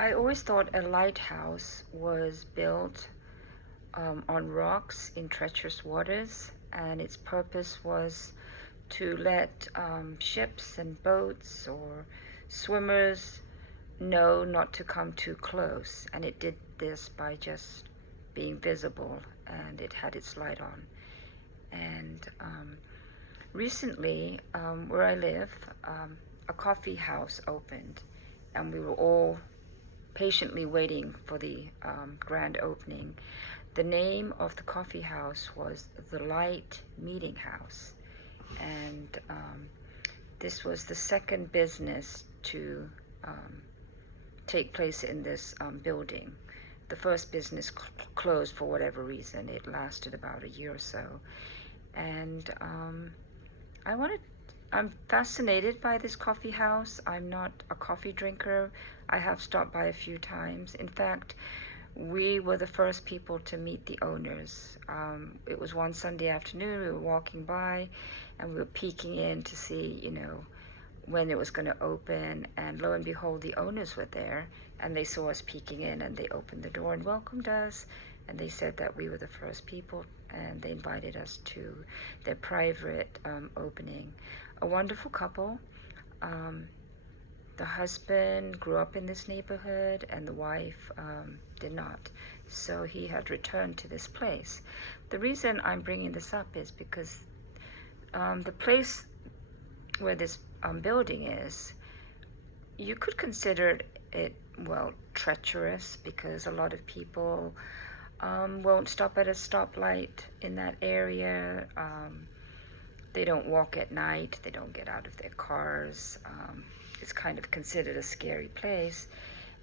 I always thought a lighthouse was built on rocks in treacherous waters, and its purpose was to let ships and boats or swimmers know not to come too close. And it did this by just being visible, and it had its light on. And recently, where I live, a coffee house opened, and we were all patiently waiting for the grand opening. The name of the coffee house was the Light Meeting House, and this was the second business to take place in this building. The first business closed for whatever reason. It lasted about a year or so, and I wanted. I'm fascinated by this coffee house. I'm not a coffee drinker. I have stopped by a few times. In fact, we were the first people to meet the owners. It was one Sunday afternoon. We were walking by, and we were peeking in to see, when it was going to open. And lo and behold, the owners were there, and they saw us peeking in, and they opened the door and welcomed us. And they said that we were the first people, and they invited us to their private opening. A wonderful couple. The husband grew up in this neighborhood, and the wife did not. So he had returned to this place. The reason I'm bringing this up is because the place where this building is, you could consider it, well, treacherous, because a lot of people won't stop at a stoplight in that area. They don't walk at night. They don't get out of their cars. It's kind of considered a scary place,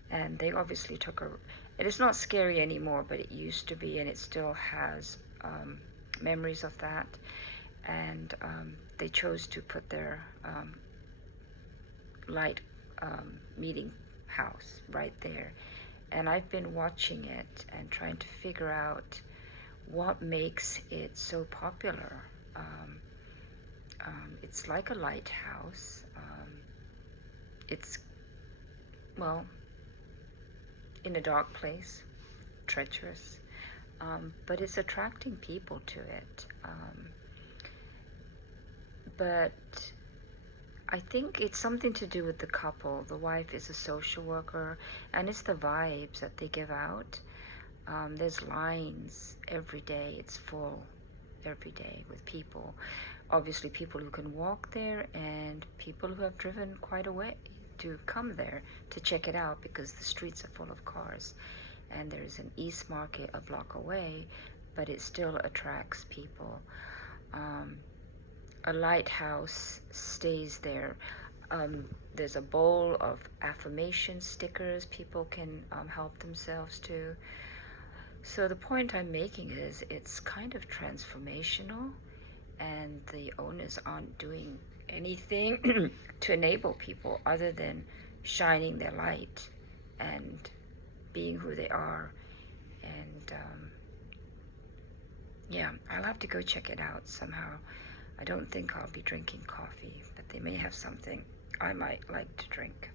and they obviously took a. It is not scary anymore, but it used to be, and it still has memories of that. And they chose to put their light meeting house right there. And I've been watching it and trying to figure out what makes it so popular. It's like a lighthouse. It's, well, in a dark place, treacherous, but it's attracting people to it. But I think it's something to do with the couple. The wife is a social worker, and it's the vibes that they give out. There's lines every day. It's full every day with people. Obviously, people who can walk there, and people who have driven quite a way to come there to check it out, because the streets are full of cars. And there's an East Market a block away, but it still attracts people. A lighthouse stays there. There's a bowl of affirmation stickers people can help themselves to. So the point I'm making is it's kind of transformational, and the owners aren't doing anything to enable people other than shining their light and being who they are. And yeah, I'll have to go check it out somehow. I don't think I'll be drinking coffee, but they may have something I might like to drink.